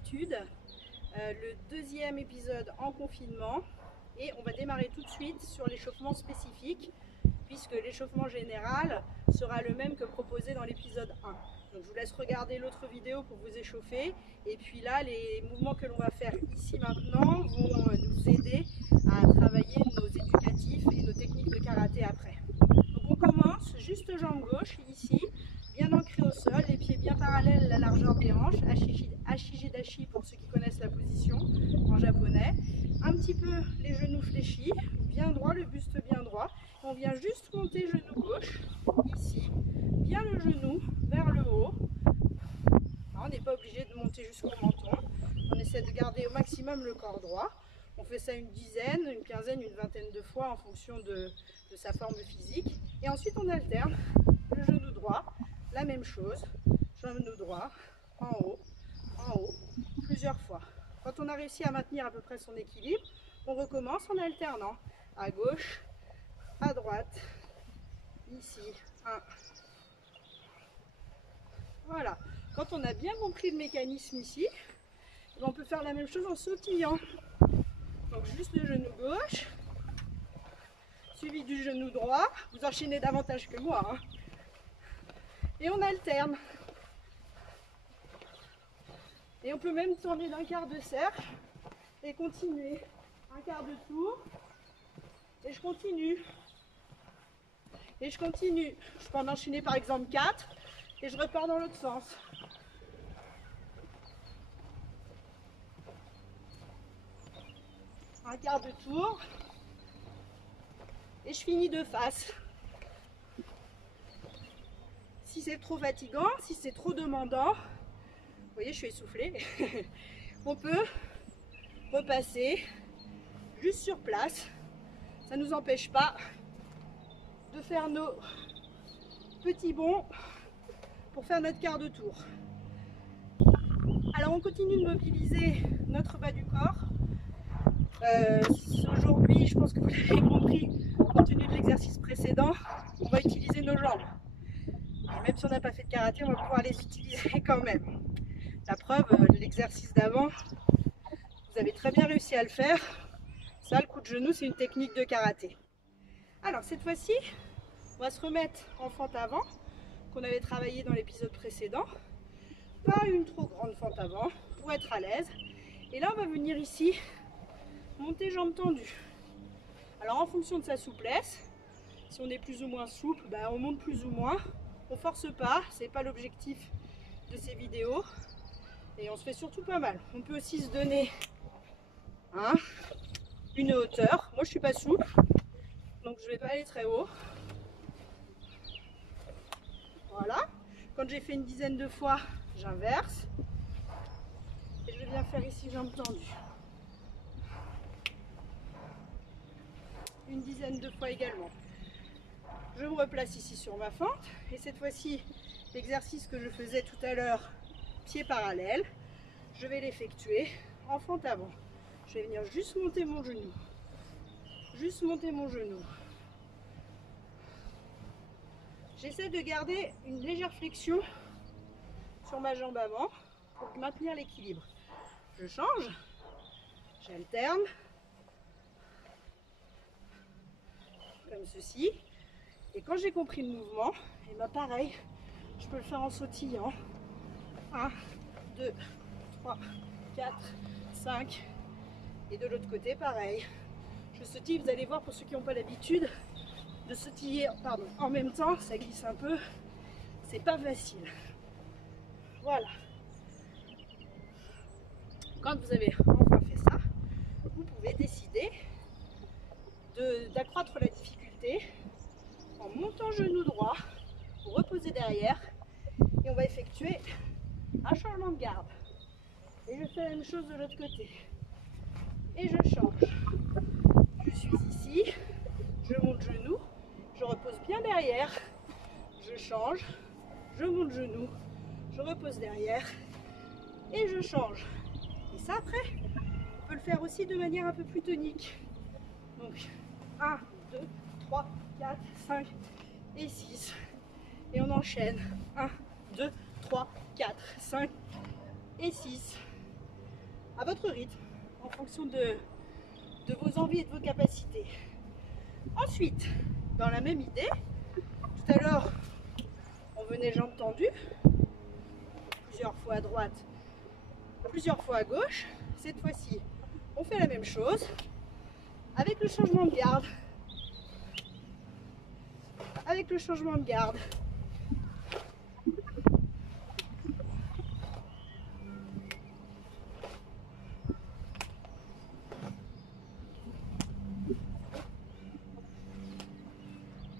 d'habitude, le deuxième épisode en confinement, et on va démarrer tout de suite sur l'échauffement spécifique, puisque l'échauffement général sera le même que proposé dans l'épisode 1. Donc je vous laisse regarder l'autre vidéo pour vous échauffer, et puis là les mouvements que l'on va faire ici maintenant vont nous aider à travailler nos éducatifs et nos techniques de karaté après. Donc on commence juste jambe gauche ici, bien ancré au sol, les pieds bien parallèles à la largeur des hanches, Ashigedashi pour ceux qui connaissent la position en japonais. Un petit peu les genoux fléchis, bien droit, le buste bien droit. On vient juste monter genou gauche, ici, bien le genou vers le haut. Alors, on n'est pas obligé de monter jusqu'au menton. On essaie de garder au maximum le corps droit. On fait ça une dizaine, une quinzaine, une vingtaine de fois en fonction de sa forme physique. Et ensuite on alterne le genou droit, la même chose, genou droit, en haut, plusieurs fois. Quand on a réussi à maintenir à peu près son équilibre, on recommence en alternant à gauche, à droite, ici, un. Voilà. Quand on a bien compris le mécanisme ici, on peut faire la même chose en sautillant. Donc juste le genou gauche, suivi du genou droit. Vous enchaînez davantage que moi, hein. Et on alterne. Et on peut même tourner d'un quart de cercle et continuer. Un quart de tour. Et je continue. Et je continue. Je peux en enchaîner par exemple 4 et je repars dans l'autre sens. Un quart de tour. Et je finis de face. Si c'est trop fatigant, si c'est trop demandant, vous voyez, je suis essoufflée, on peut repasser juste sur place. Ça ne nous empêche pas de faire nos petits bonds pour faire notre quart de tour. Alors on continue de mobiliser notre bas du corps. Aujourd'hui, je pense que vous l'avez compris, compte tenu de l'exercice précédent, on va utiliser nos jambes. Et même si on n'a pas fait de karaté, on va pouvoir les utiliser quand même. La preuve, l'exercice d'avant, vous avez très bien réussi à le faire. Ça, le coup de genou, c'est une technique de karaté. Alors cette fois-ci, on va se remettre en fente avant, qu'on avait travaillé dans l'épisode précédent. Pas une trop grande fente avant, pour être à l'aise. Et là, on va venir ici, monter jambes tendues. Alors en fonction de sa souplesse, si on est plus ou moins souple, on monte plus ou moins. On force pas, c'est pas l'objectif de ces vidéos. Et on se fait surtout pas mal. On peut aussi se donner une hauteur. Moi je suis pas souple, donc je vais pas aller très haut. Voilà. Quand j'ai fait une dizaine de fois, j'inverse. Et je viens faire ici jambes tendues. Une dizaine de fois également. Je me replace ici sur ma fente. Et cette fois-ci, l'exercice que je faisais tout à l'heure, pieds parallèles, je vais l'effectuer en fente avant. Je vais venir juste monter mon genou. Juste monter mon genou. J'essaie de garder une légère flexion sur ma jambe avant pour maintenir l'équilibre. Je change, j'alterne, comme ceci. Et quand j'ai compris le mouvement, et pareil, je peux le faire en sautillant. 1, 2, 3, 4, 5. Et de l'autre côté, pareil. Je sautille, vous allez voir, pour ceux qui n'ont pas l'habitude de sautiller en même temps, ça glisse un peu. C'est pas facile. Voilà. Quand vous avez enfin fait ça, vous pouvez décider d'accroître la difficulté en montant genou droit, vous reposez derrière et on va effectuer un changement de garde. Et je fais la même chose de l'autre côté. Et je change. Je suis ici, je monte genou, je repose bien derrière, je change, je monte genou, je repose derrière et je change. Et ça après, on peut le faire aussi de manière un peu plus tonique. Donc 1, 2, 3, 4, 5 et 6. Et on enchaîne 1, 2, 3, 4, 5 et 6. à votre rythme, en fonction de vos envies et de vos capacités. Ensuite, dans la même idée, tout à l'heure, on venait jambes tendues, plusieurs fois à droite, plusieurs fois à gauche. Cette fois-ci, on fait la même chose avec le changement de garde. Avec le changement de garde.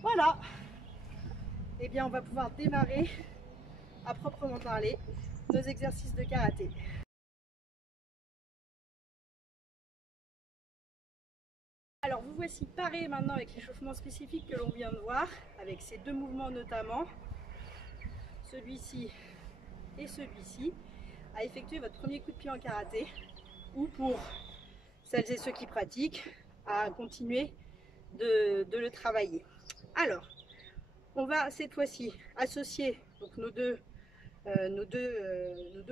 Voilà. Eh bien, on va pouvoir démarrer à proprement parler nos exercices de karaté. Alors vous voici parés maintenant avec l'échauffement spécifique que l'on vient de voir, avec ces deux mouvements notamment, celui-ci et celui-ci, à effectuer votre premier coup de pied en karaté, ou pour celles et ceux qui pratiquent, à continuer de le travailler. Alors, on va cette fois-ci associer donc, nos deux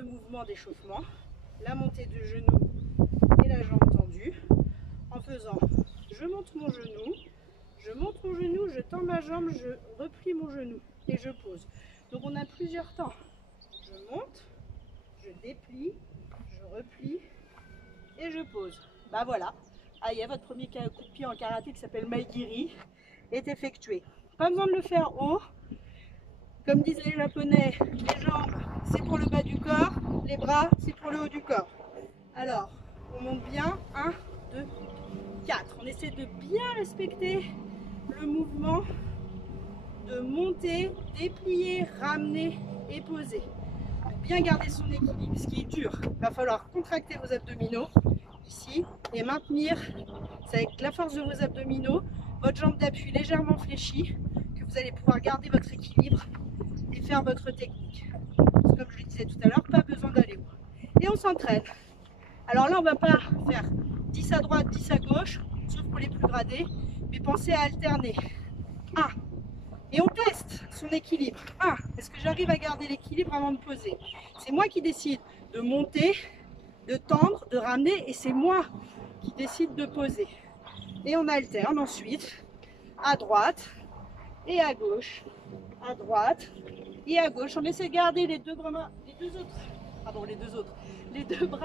mouvements d'échauffement, la montée du genou et la jambe tendue, en faisant je monte mon genou, je tends ma jambe, je replie mon genou et je pose. Donc on a plusieurs temps. Je monte, je déplie, je replie et je pose. Bah voilà, y a votre premier coup de pied en karaté qui s'appelle Maegiri est effectué. Pas besoin de le faire haut. Comme disent les japonais, les jambes c'est pour le bas du corps, les bras c'est pour le haut du corps. Alors, on monte bien, 1, 2, 4. On essaie de bien respecter le mouvement de monter, déplier, ramener et poser. Pour bien garder son équilibre, ce qui est dur, il va falloir contracter vos abdominaux ici et maintenir, c'est avec la force de vos abdominaux, votre jambe d'appui légèrement fléchie, que vous allez pouvoir garder votre équilibre et faire votre technique. Comme je le disais tout à l'heure, pas besoin d'aller haut. Et on s'entraîne. Alors là, on ne va pas faire 10 à droite, 10 à gauche, sauf pour les plus gradés, mais pensez à alterner. 1. Et on teste son équilibre. 1. Est-ce que j'arrive à garder l'équilibre avant de poser? C'est moi qui décide de monter, de tendre, de ramener, et c'est moi qui décide de poser. Et on alterne ensuite à droite et à gauche. À droite et à gauche. On essaie de garder les deux bras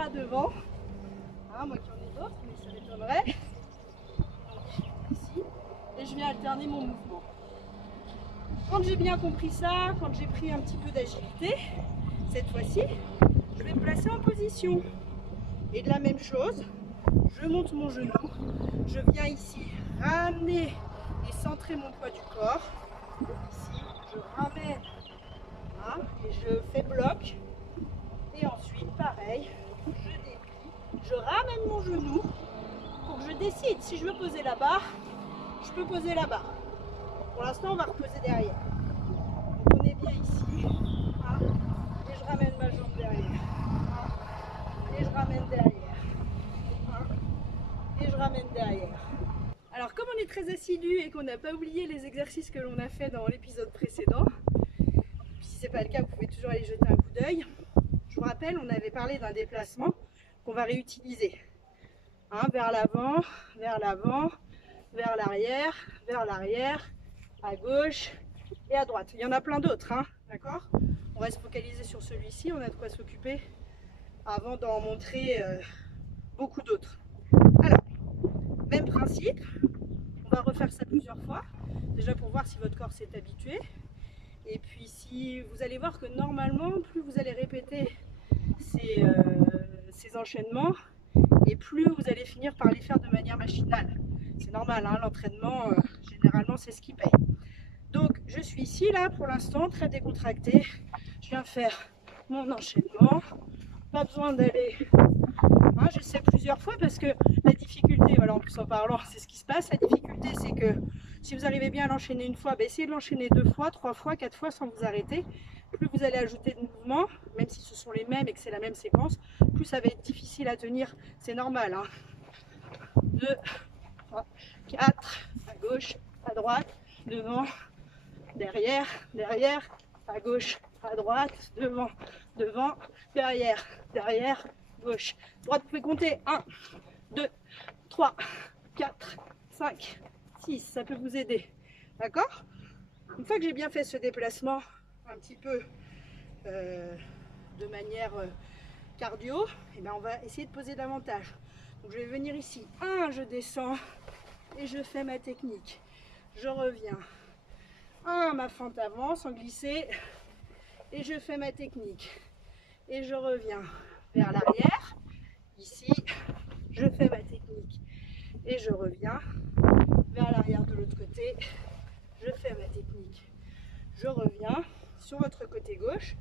devant. Moi qui en ai d'autres, mais ça m'étonnerait. Donc ici, et je viens alterner mon mouvement. Quand j'ai bien compris ça, quand j'ai pris un petit peu d'agilité, cette fois-ci, je vais me placer en position. Et de la même chose, je monte mon genou, je viens ici ramener et centrer mon poids du corps. Ici, je ramène et je fais bloc. Et ensuite, pareil, je déplie. Je ramène mon genou pour que je décide si je veux poser là-bas, je peux poser là-bas. Pour l'instant, on va reposer derrière. Donc on est bien ici. Et je ramène ma jambe derrière. Et je ramène derrière. Et je ramène derrière. Alors comme on est très assidu et qu'on n'a pas oublié les exercices que l'on a fait dans l'épisode précédent, si ce n'est pas le cas, vous pouvez toujours aller jeter un coup d'œil. Je vous rappelle, on avait parlé d'un déplacement qu'on va réutiliser. Vers l'avant, vers l'avant, vers l'arrière, à gauche et à droite. Il y en a plein d'autres, d'accord? On va se focaliser sur celui-ci, on a de quoi s'occuper avant d'en montrer beaucoup d'autres. Alors, même principe, on va refaire ça plusieurs fois, déjà pour voir si votre corps s'est habitué. Et puis si vous allez voir que normalement, plus vous allez répéter ces enchaînements, et plus vous allez finir par les faire de manière machinale. C'est normal, l'entraînement, généralement, c'est ce qui paye. Donc, je suis ici, là, pour l'instant, très décontractée. Je viens faire mon enchaînement. Pas besoin d'aller... j'essaie plusieurs fois parce que la difficulté, voilà, en plus en parlant, c'est ce qui se passe. La difficulté, c'est que si vous arrivez bien à l'enchaîner une fois, essayez de l'enchaîner 2 fois, 3 fois, 4 fois sans vous arrêter. Plus vous allez ajouter de mouvements, même si ce sont les mêmes et que c'est la même séquence, plus ça va être difficile à tenir. C'est normal. 2, 3, 4, à gauche, à droite, devant, derrière, derrière, à gauche, à droite, devant, devant, derrière, derrière, gauche, droite. Vous pouvez compter 1, 2, 3, 4, 5, 6. Ça peut vous aider. D'accord? Une fois que j'ai bien fait ce déplacement un petit peu de manière cardio, et bien on va essayer de poser davantage. Donc je vais venir ici. 1, je descends et je fais ma technique. Je reviens. 1, ma fente avance en glissé et je fais ma technique. Et je reviens vers l'arrière. Ici, je fais ma technique. Et je reviens vers l'arrière de l'autre côté. Je fais ma technique. Je reviens sur votre côté gauche.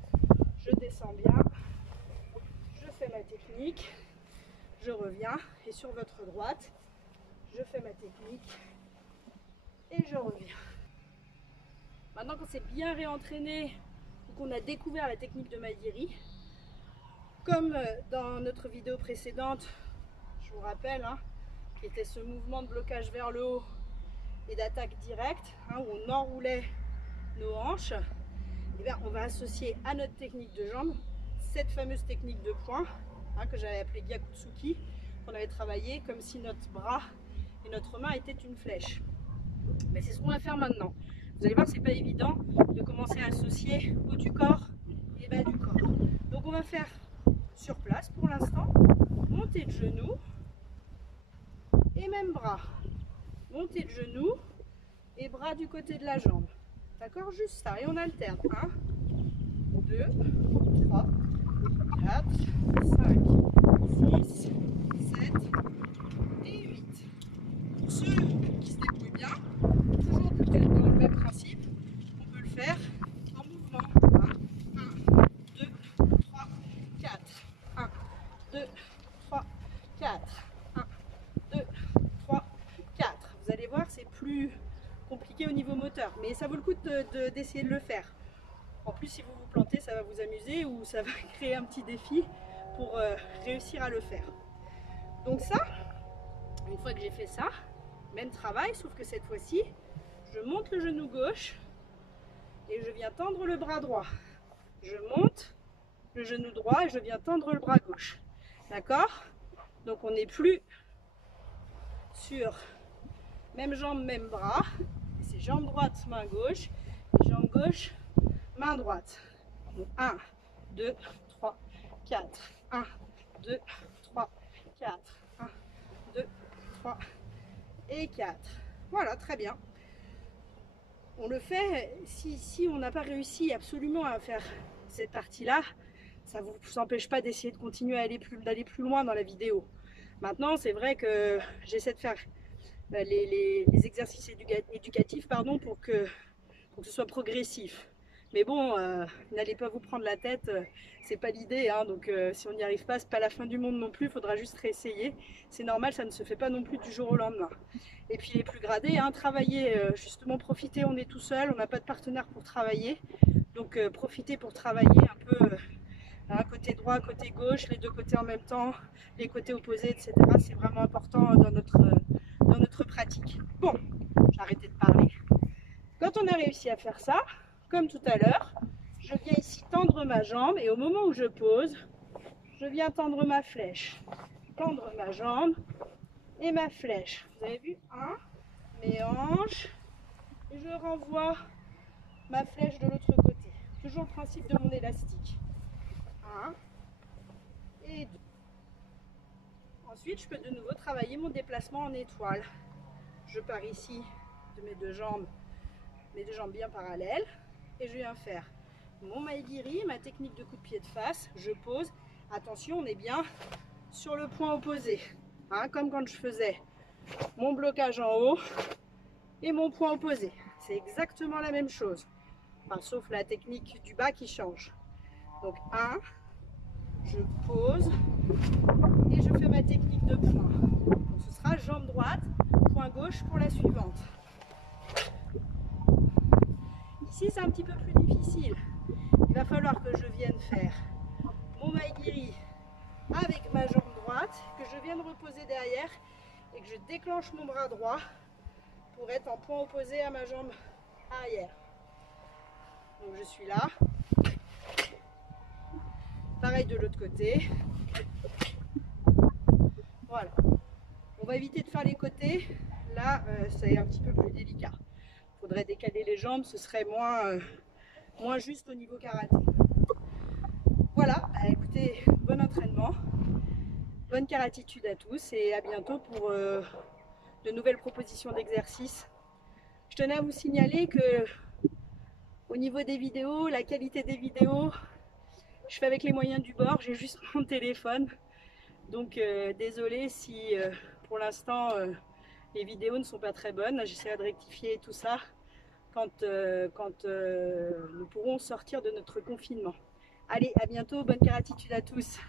Je descends bien. Je fais ma technique. Je reviens. Et sur votre droite, je fais ma technique. Et je reviens. Maintenant qu'on s'est bien réentraîné, qu'on a découvert la technique de Maïgiri, comme dans notre vidéo précédente, je vous rappelle, qui était ce mouvement de blocage vers le haut et d'attaque directe, où on enroulait nos hanches, et bien on va associer à notre technique de jambe cette fameuse technique de poing que j'avais appelée Gyakutsuki, qu'on avait travaillé comme si notre bras et notre main étaient une flèche. Mais c'est ce qu'on va faire maintenant. Vous allez voir, c'est pas évident de commencer à associer haut du corps et bas du corps. Donc on va faire sur place pour l'instant, montée de genoux et même bras. Montée de genoux et bras du côté de la jambe. D'accord? Juste ça. Et on alterne. 1, 2, 3, 4, 5, 6, 7 et 8. Pour ceux qui se débrouillent bien, toujours dans le même principe, on peut le faire en mouvement. 1, 2, 3, 4. 1, 2, 3, 4. 1, 2, 3, 4. Vous allez voir, c'est plus compliqué au niveau moteur, mais ça vaut le coup d'essayer de le faire. En plus, si vous vous plantez, ça va vous amuser ou ça va créer un petit défi pour réussir à le faire. Donc ça, une fois que j'ai fait ça, même travail, sauf que cette fois-ci, je monte le genou gauche et je viens tendre le bras droit. Je monte le genou droit et je viens tendre le bras gauche. D'accord? Donc on n'est plus sur même jambe, même bras. C'est jambe droite, main gauche, et jambe gauche, main droite. Donc 1, 2, 3, 4. 1, 2, 3, 4. 1, 2, 3 et 4. Voilà, très bien. On le fait, si on n'a pas réussi absolument à faire cette partie-là, ça ne vous empêche pas d'essayer de continuer à d'aller plus loin dans la vidéo. Maintenant, c'est vrai que j'essaie de faire les exercices éducatifs pour que ce soit progressif. Mais bon, n'allez pas vous prendre la tête, c'est pas l'idée, donc si on n'y arrive pas, c'est pas la fin du monde non plus, il faudra juste réessayer. C'est normal, ça ne se fait pas non plus du jour au lendemain. Et puis les plus gradés, travailler, justement profiter, on est tout seul, on n'a pas de partenaire pour travailler, donc profitez pour travailler un peu côté droit, côté gauche, les deux côtés en même temps, les côtés opposés, etc. C'est vraiment important dans notre pratique. Bon, j'ai arrêté de parler. Quand on a réussi à faire ça, comme tout à l'heure, je viens ici tendre ma jambe et au moment où je pose, je viens tendre ma flèche. Tendre ma jambe et ma flèche. Vous avez vu? Mes hanches. Et je renvoie ma flèche de l'autre côté. Toujours le principe de mon élastique. 1 et 2. Ensuite, je peux de nouveau travailler mon déplacement en étoile. Je pars ici de mes deux jambes bien parallèles. Et je viens faire mon Maïgiri, ma technique de coup de pied de face. Je pose. Attention, on est bien sur le point opposé. Comme quand je faisais mon blocage en haut et mon point opposé. C'est exactement la même chose. Sauf la technique du bas qui change. Donc 1, je pose et je fais ma technique de point. Donc ce sera jambe droite, point gauche pour la suivante. Ici c'est un petit peu plus difficile. Il va falloir que je vienne faire mon Maïgiri avec ma jambe droite, que je vienne reposer derrière et que je déclenche mon bras droit pour être en point opposé à ma jambe arrière. Donc je suis là. Pareil de l'autre côté. Voilà. On va éviter de faire les côtés. Là, c'est un petit peu plus délicat. Il faudrait décaler les jambes, ce serait moins juste au niveau karaté. Voilà, bah, écoutez, bon entraînement, bonne karatitude à tous et à bientôt pour de nouvelles propositions d'exercices. Je tenais à vous signaler que au niveau des vidéos, la qualité des vidéos, je fais avec les moyens du bord, j'ai juste mon téléphone. Donc désolé si pour l'instant les vidéos ne sont pas très bonnes. J'essaierai de rectifier tout ça quand nous pourrons sortir de notre confinement. Allez, à bientôt, bonne karatitude à tous.